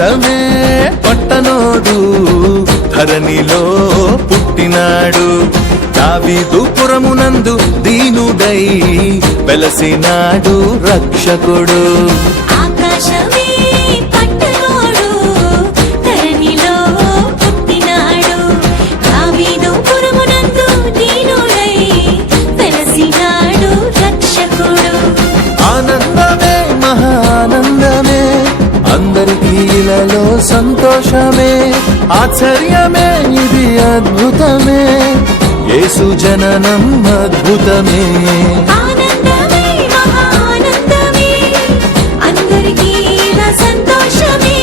కోసమే పట్టనోడు ధరణిలో పుట్టినాడు. దావీదు పురమునందు దీనుడై వెలసినాడు రక్షకుడు. ఆకాశమే పట్టనోడు ధరణిలో పుట్టినాడు. దావీదు పురమునందు దీనుడై వెలసినాడు రక్షకుడు. ఆనందమే మహానందమే అందరికీ ఇలలో సంతోషమే. ఆశ్చర్యమే ఇది అద్భుతమే యేసు జననం అద్భుతమే. ఆనందమే మహానందమే అందరికీ ఇలా సంతోషమే.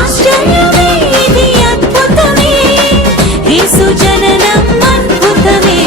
ఆశ్చర్యమే ఇది అద్భుతమే యేసు జననం అద్భుతమే.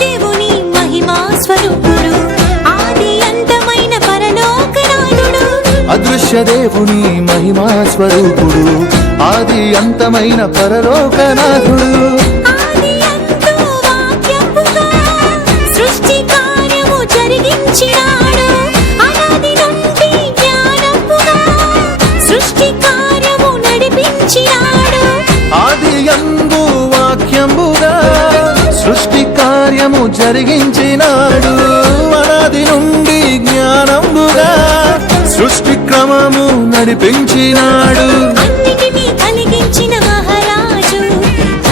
దేవుని మహిమా స్వరూపుడు ఆది అంతమైన పరలోకనాథుడు. అదృశ్య దేవుని మహిమా స్వరూపుడు ఆది అంతమైన పరలోకనాథుడు. ఆది అంతు వాక్యముగా సృష్టి కార్యము జరిగించినాడు. అనాది నుండి జ్ఞానముగా సృష్టి కార్యము నడిపించినాడు. ఆది యందు వాక్యముగా సృష్టి కార్యము జరిగించినాడు. అనాది నుండి జ్ఞానముగా సృష్టి క్రమము నడిపించినాడు. అన్నిటినీ కలిగించిన మహారాజు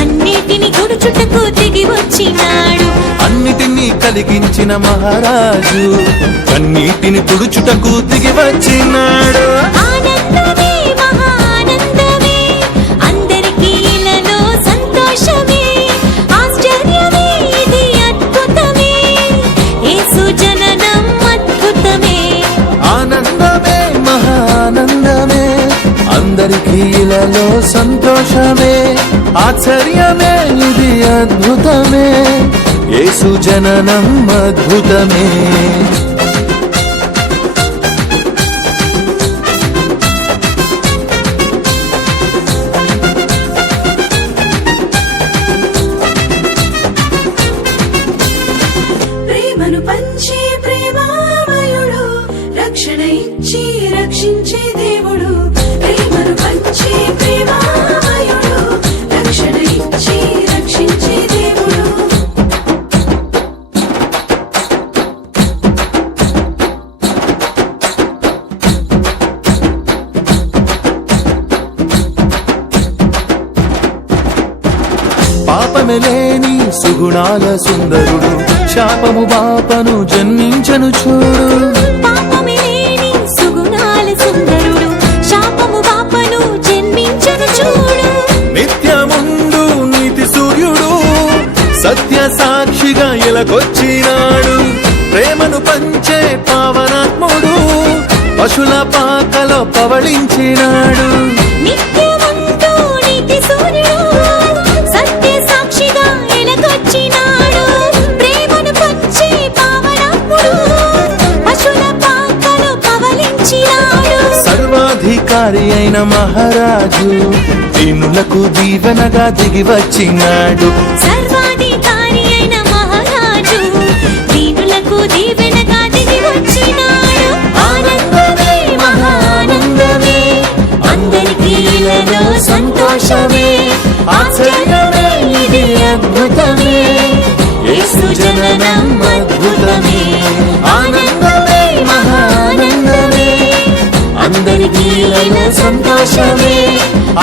అన్నిటిని గుడుచుటకు దిగి వచ్చినాడు. అన్నిటినీ కలిగించిన మహారాజు కన్నీటిని తుడుచుటకు దిగి వచ్చినాడు. ఆనందమే మహానందమే అందరికీ ఇలలో సంతోషమే. ఆశ్చర్యమే ఇది అద్భుతమే యేసు జననం అద్భుతమే. ఆనందమే మహానందమే అందరికీ ఇలలో సంతోషమే. ఆశ్చర్యమే ఇది అద్భుతమే యేసు జననం అద్భుతమే. ప్రేమను పంచే ప్రేమామయుడు రక్షణ ఇచ్చి రక్షించే దేవుడు. ప్రేమను పంచే ప్రేమామయుడు రక్షణ ఇచ్చి రక్షించే దేవుడు. పాపమే లేని సుగుణాల సుందరుడు శాపము బాపను జన్మించను చూడు. పాపమే లేని సుగుణాల సుందరుడు శాపము బాపను జన్మించను చూడు. నిత్యముందు నీతి సూర్యుడు సత్య సాక్షిగా ఇలకొచ్చినాడు. ప్రేమను పంచే పావనాత్ముడు పశుల పాకలో పవళించినాడు. నిత్యమందు నీతి సూర్యుడు సత్య సాక్షిగా ఎలకొచ్చినాడు. ప్రేమను పంచే పావనాత్ముడు పశుల పాకలో పవళించినాడు. సర్వాధికారి అయిన మహారాజు దీనులకు దీవెనగా దిగి వచ్చినాడు. సర్వాధికారి అయిన మహారాజు దీనులకు దీవెనగా దిగి వచ్చినాడు. ఆనందమే మహానందమే అందరికీ ఇలలో సంతోషమే. ఆశ్చర్యమే ఇది అద్భుతమే యేసు జననం అద్భుతమే. ఆనందమే మహానందమే అందరికీ ఇలలో సంతోషమే.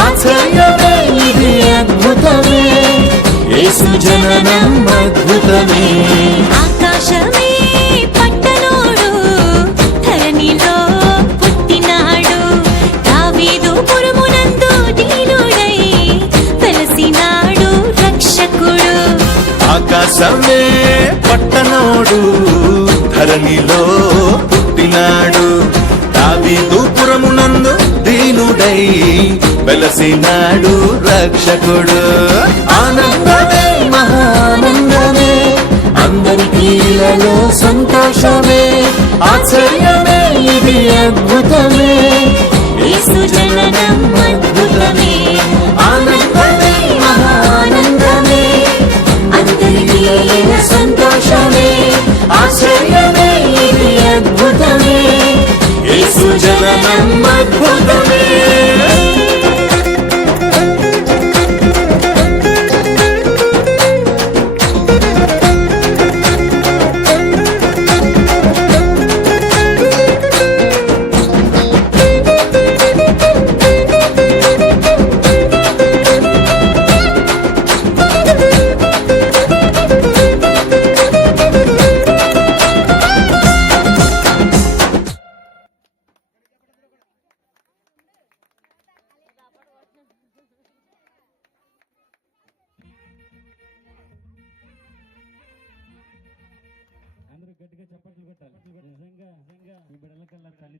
ఆశ్చర్యమే ఇది అద్భుతమే యేసు జననం అద్భుతమే. ఆకాశమే పట్టనోడు ధరణిలో పుట్టినాడు. దావీదు పురమునందు దీనుడై వెలసినాడు రక్షకుడు. ధరణిలో పుట్టినాడు. దావీదు పురమునందు దీనుడై వెలసినాడు రక్షకుడు. ఆనందమే మహానందమే, అందరికీ ఇలలో సంతోషమే, ఆశ్చర్యమే ఇది అద్భుతమే, యేసు జననం అద్భుతమే. ఆనందమే ఆనందమే అందరికీ సంతోషమే, ఆశ్చర్యమే ఇది అద్భుతమే, యేసు జననం అద్భుతమే. అందరూ గట్టిగా చప్పట్లు కొట్టాలి. నిజంగా ఈ బిడ్డల కల్లా తల్లి